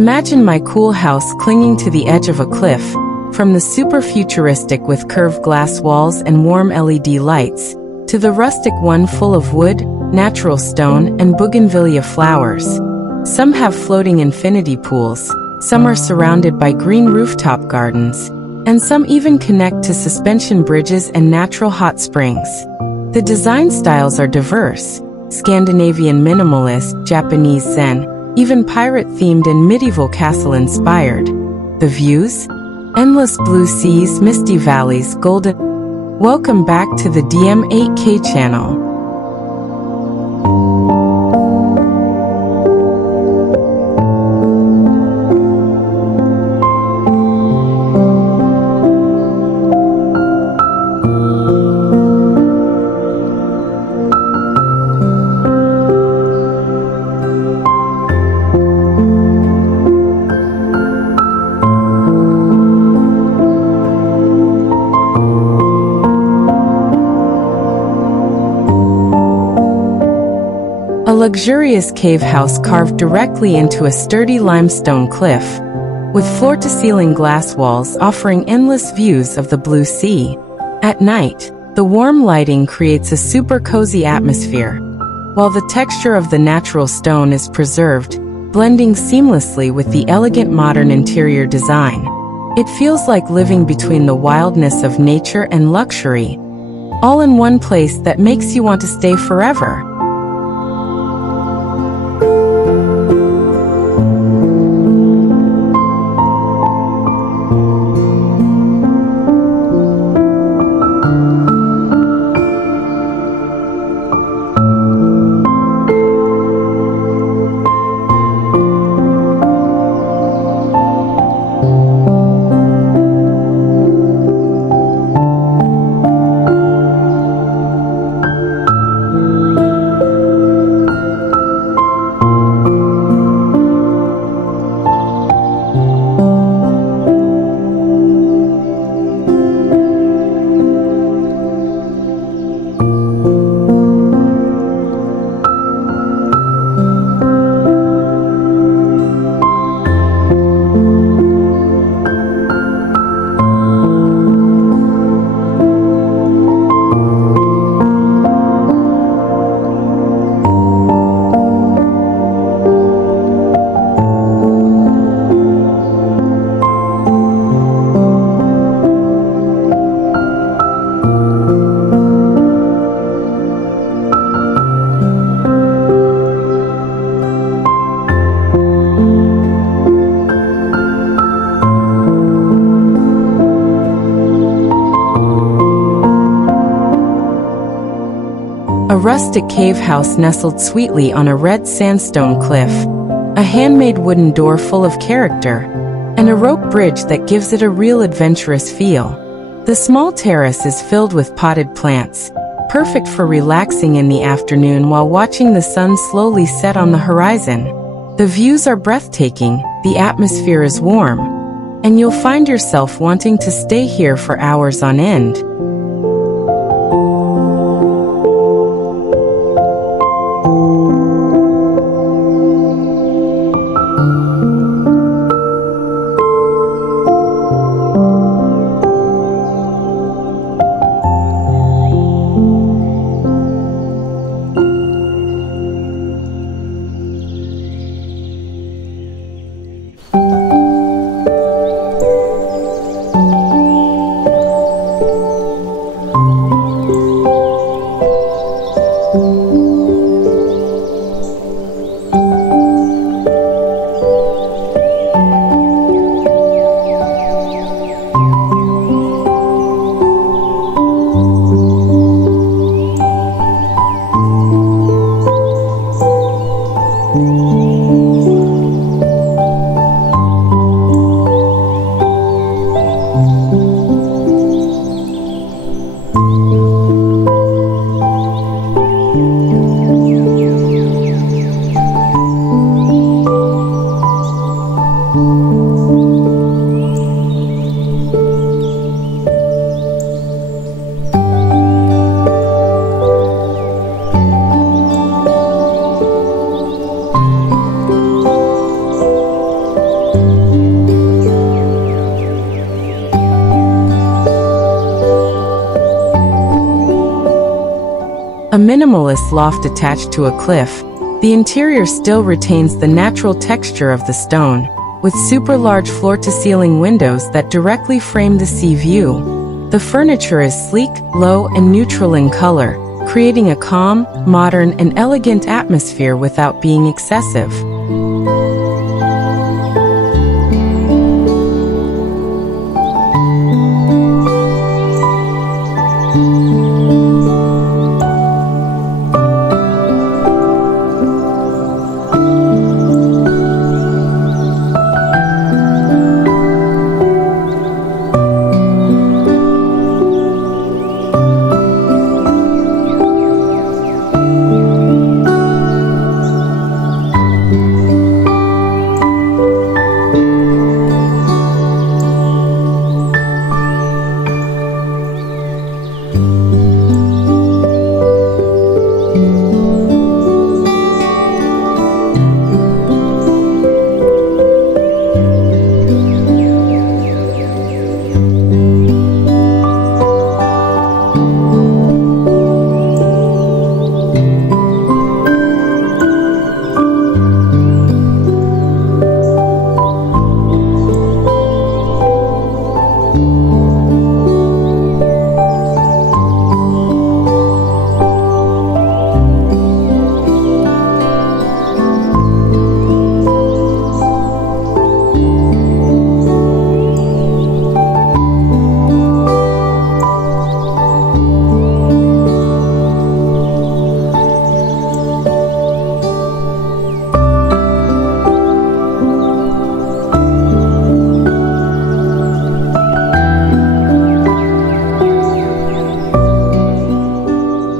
Imagine my cool house clinging to the edge of a cliff, from the super futuristic with curved glass walls and warm LED lights, to the rustic one full of wood, natural stone, and bougainvillea flowers. Some have floating infinity pools, some are surrounded by green rooftop gardens, and some even connect to suspension bridges and natural hot springs. The design styles are diverse: Scandinavian minimalist, Japanese Zen, even pirate-themed and medieval castle-inspired. The views? Endless blue seas, misty valleys, golden... Welcome back to the DM8K channel. A luxurious cave house carved directly into a sturdy limestone cliff, with floor-to-ceiling glass walls offering endless views of the blue sea. At night, the warm lighting creates a super cozy atmosphere, while the texture of the natural stone is preserved, blending seamlessly with the elegant modern interior design. It feels like living between the wildness of nature and luxury, all in one place that makes you want to stay forever. A rustic cave house nestled sweetly on a red sandstone cliff, a handmade wooden door full of character, and a rope bridge that gives it a real adventurous feel. The small terrace is filled with potted plants, perfect for relaxing in the afternoon while watching the sun slowly set on the horizon. The views are breathtaking, the atmosphere is warm, and you'll find yourself wanting to stay here for hours on end. minimalist loft attached to a cliff, the interior still retains the natural texture of the stone, with super large floor-to-ceiling windows that directly frame the sea view. The furniture is sleek, low, and neutral in color, creating a calm, modern, and elegant atmosphere without being excessive.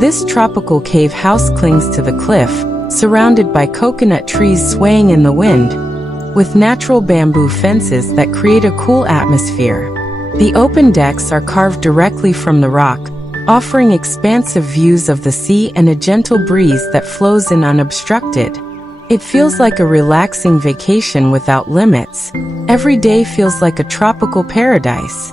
This tropical cave house clings to the cliff, surrounded by coconut trees swaying in the wind, with natural bamboo fences that create a cool atmosphere. The open decks are carved directly from the rock, offering expansive views of the sea and a gentle breeze that flows in unobstructed. It feels like a relaxing vacation without limits. Every day feels like a tropical paradise.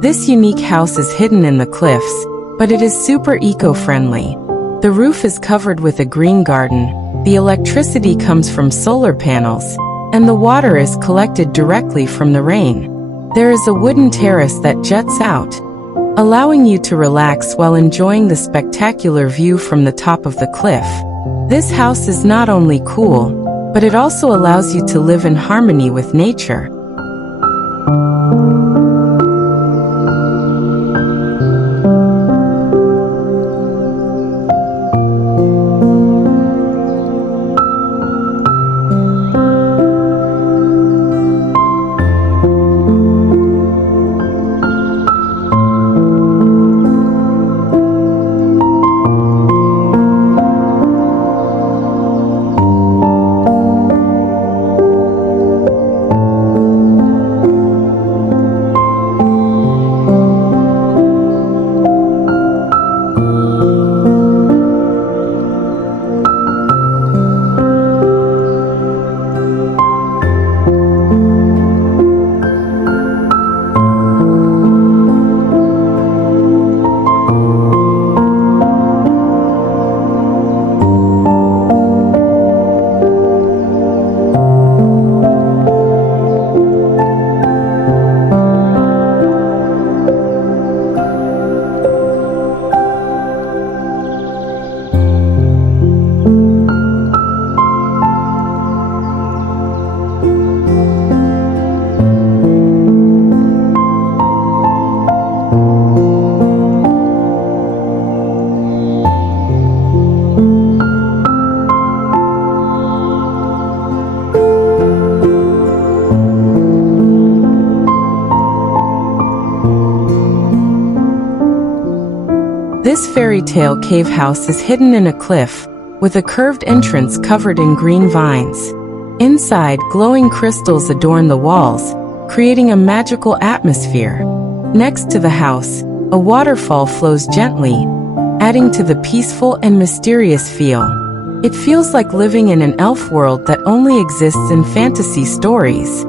This unique house is hidden in the cliffs, but it is super eco-friendly. The roof is covered with a green garden, the electricity comes from solar panels, and the water is collected directly from the rain. There is a wooden terrace that juts out, allowing you to relax while enjoying the spectacular view from the top of the cliff. This house is not only cool, but it also allows you to live in harmony with nature. This fairy tale cave house is hidden in a cliff, with a curved entrance covered in green vines. Inside, glowing crystals adorn the walls, creating a magical atmosphere. Next to the house, a waterfall flows gently, adding to the peaceful and mysterious feel. It feels like living in an elf world that only exists in fantasy stories.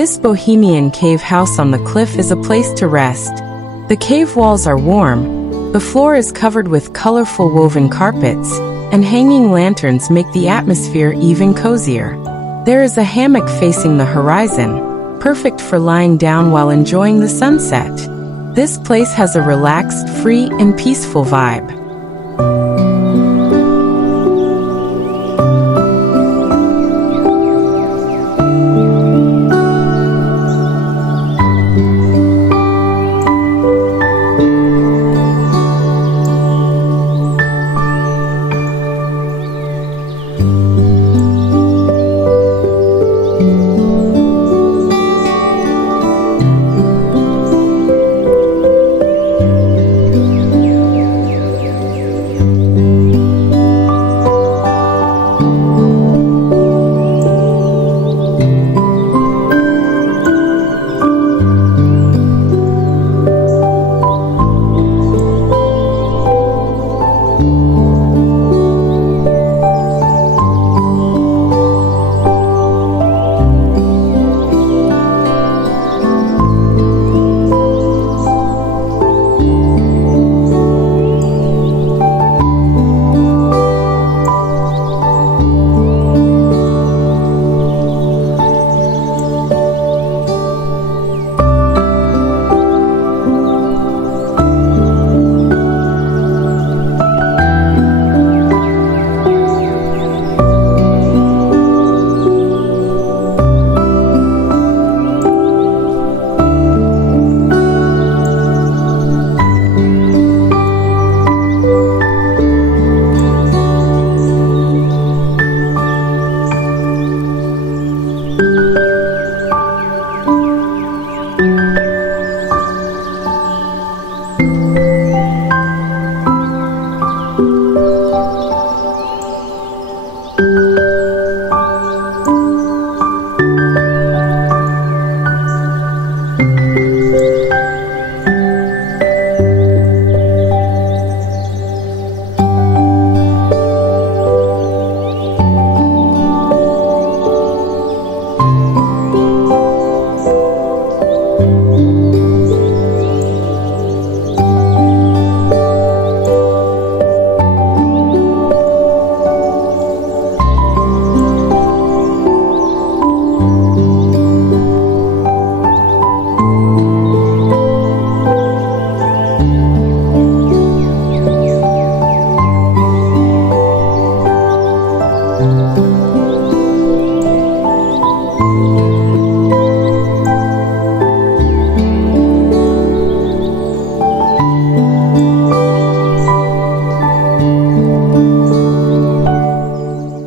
This Bohemian cave house on the cliff is a place to rest. The cave walls are warm, the floor is covered with colorful woven carpets, and hanging lanterns make the atmosphere even cozier. There is a hammock facing the horizon, perfect for lying down while enjoying the sunset. This place has a relaxed, free, and peaceful vibe.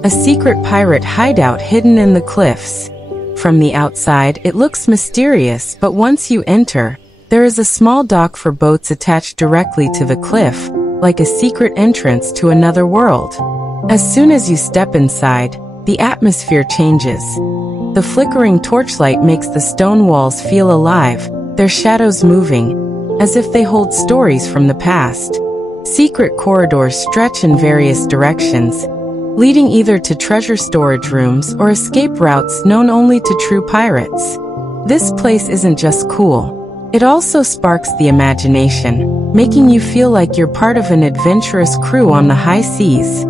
a secret pirate hideout hidden in the cliffs. From the outside, it looks mysterious, but once you enter, there is a small dock for boats attached directly to the cliff, like a secret entrance to another world. As soon as you step inside, the atmosphere changes. The flickering torchlight makes the stone walls feel alive, their shadows moving, as if they hold stories from the past. Secret corridors stretch in various directions, leading either to treasure storage rooms or escape routes known only to true pirates. This place isn't just cool. It also sparks the imagination, making you feel like you're part of an adventurous crew on the high seas.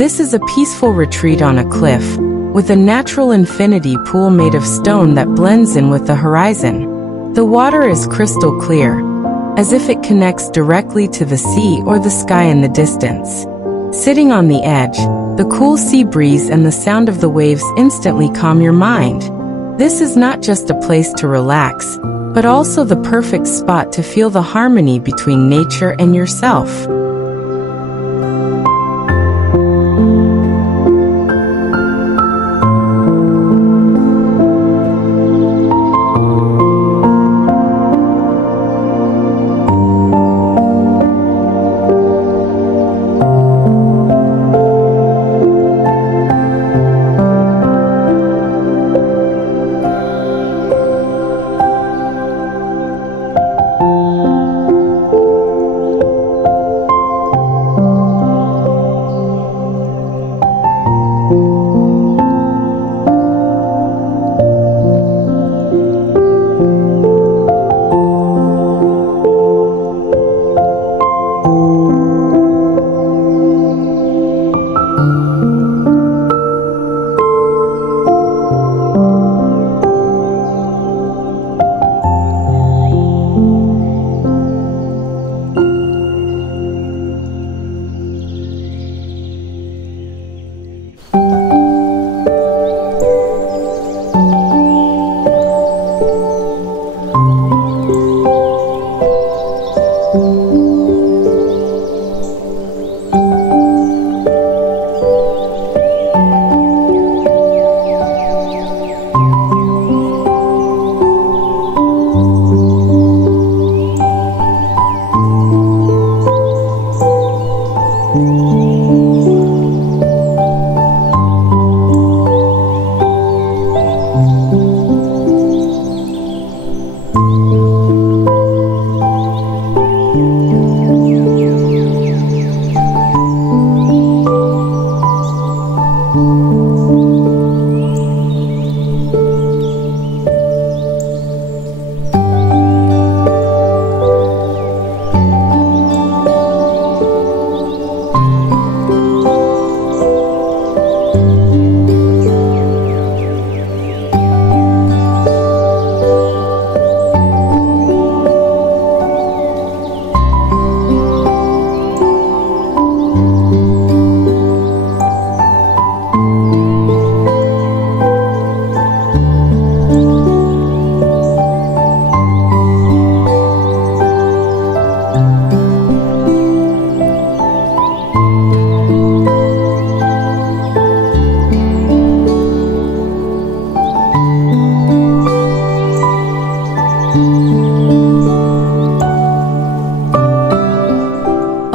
This is a peaceful retreat on a cliff, with a natural infinity pool made of stone that blends in with the horizon. The water is crystal clear, as if it connects directly to the sea or the sky in the distance. Sitting on the edge, the cool sea breeze and the sound of the waves instantly calm your mind. This is not just a place to relax, but also the perfect spot to feel the harmony between nature and yourself.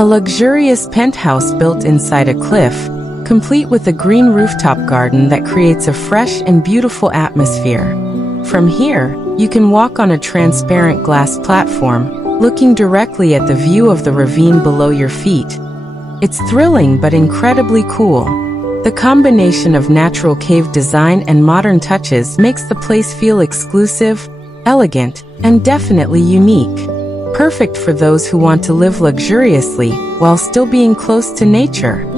a luxurious penthouse built inside a cliff, complete with a green rooftop garden that creates a fresh and beautiful atmosphere. From here, you can walk on a transparent glass platform, looking directly at the view of the ravine below your feet. It's thrilling but incredibly cool. The combination of natural cave design and modern touches makes the place feel exclusive, elegant, and definitely unique. Perfect for those who want to live luxuriously while still being close to nature.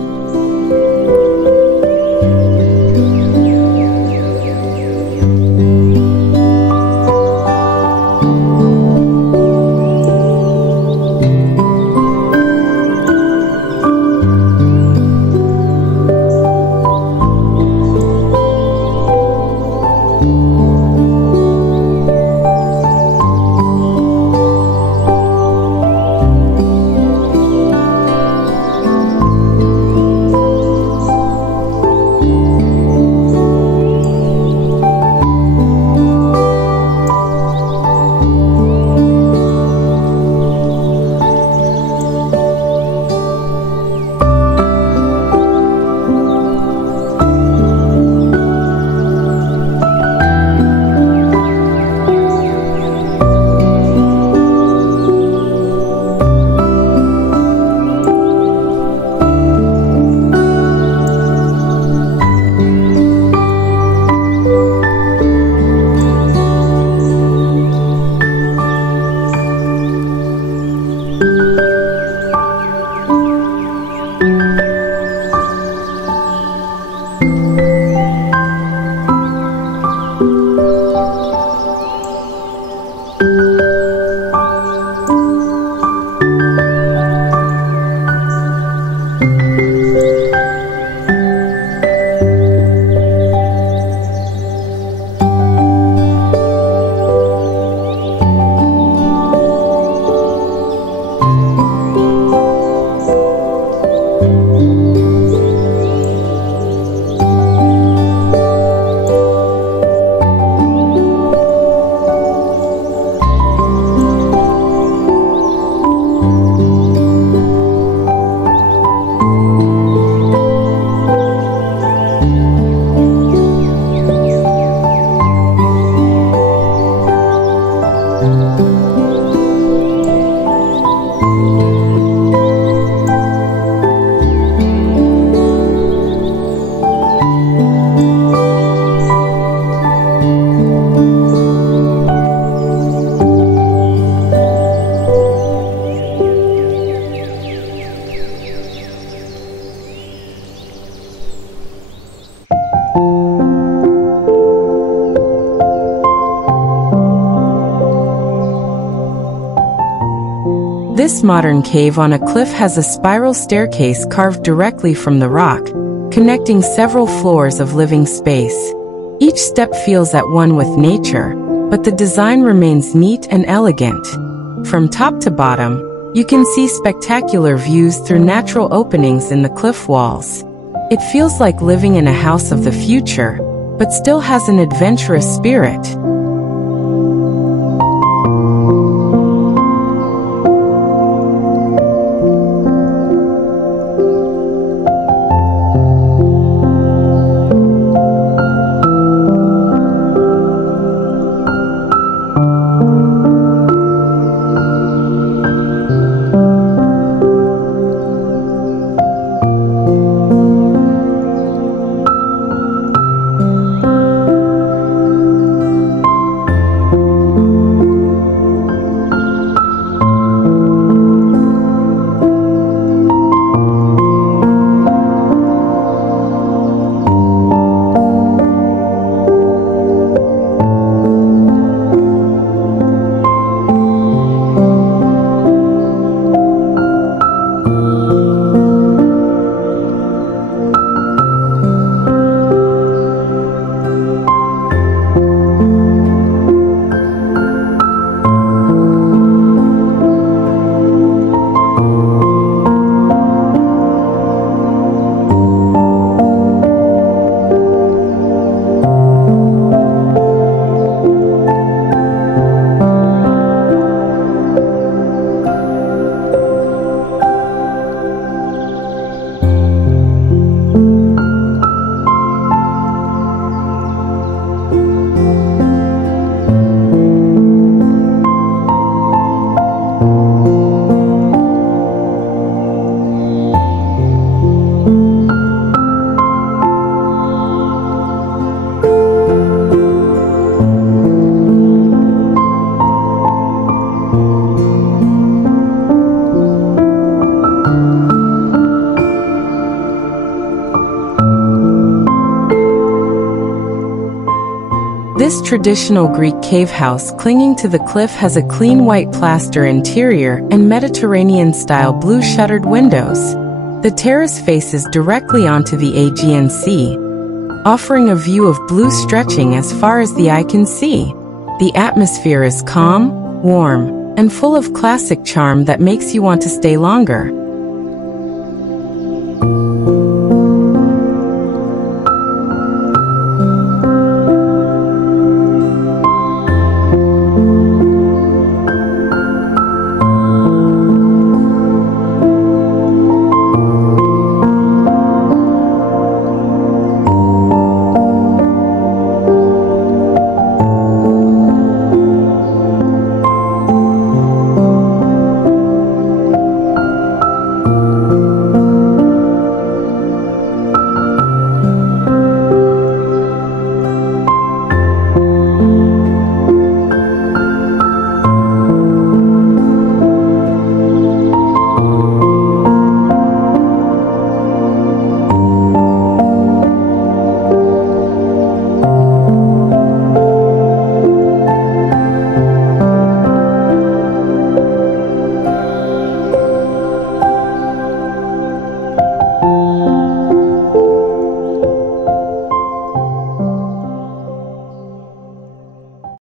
This modern cave on a cliff has a spiral staircase carved directly from the rock, connecting several floors of living space. Each step feels at one with nature, but the design remains neat and elegant. From top to bottom, you can see spectacular views through natural openings in the cliff walls. It feels like living in a house of the future, but still has an adventurous spirit. This traditional Greek cave house clinging to the cliff has a clean white plaster interior and Mediterranean-style blue shuttered windows. The terrace faces directly onto the Aegean Sea, offering a view of blue stretching as far as the eye can see. The atmosphere is calm, warm, and full of classic charm that makes you want to stay longer.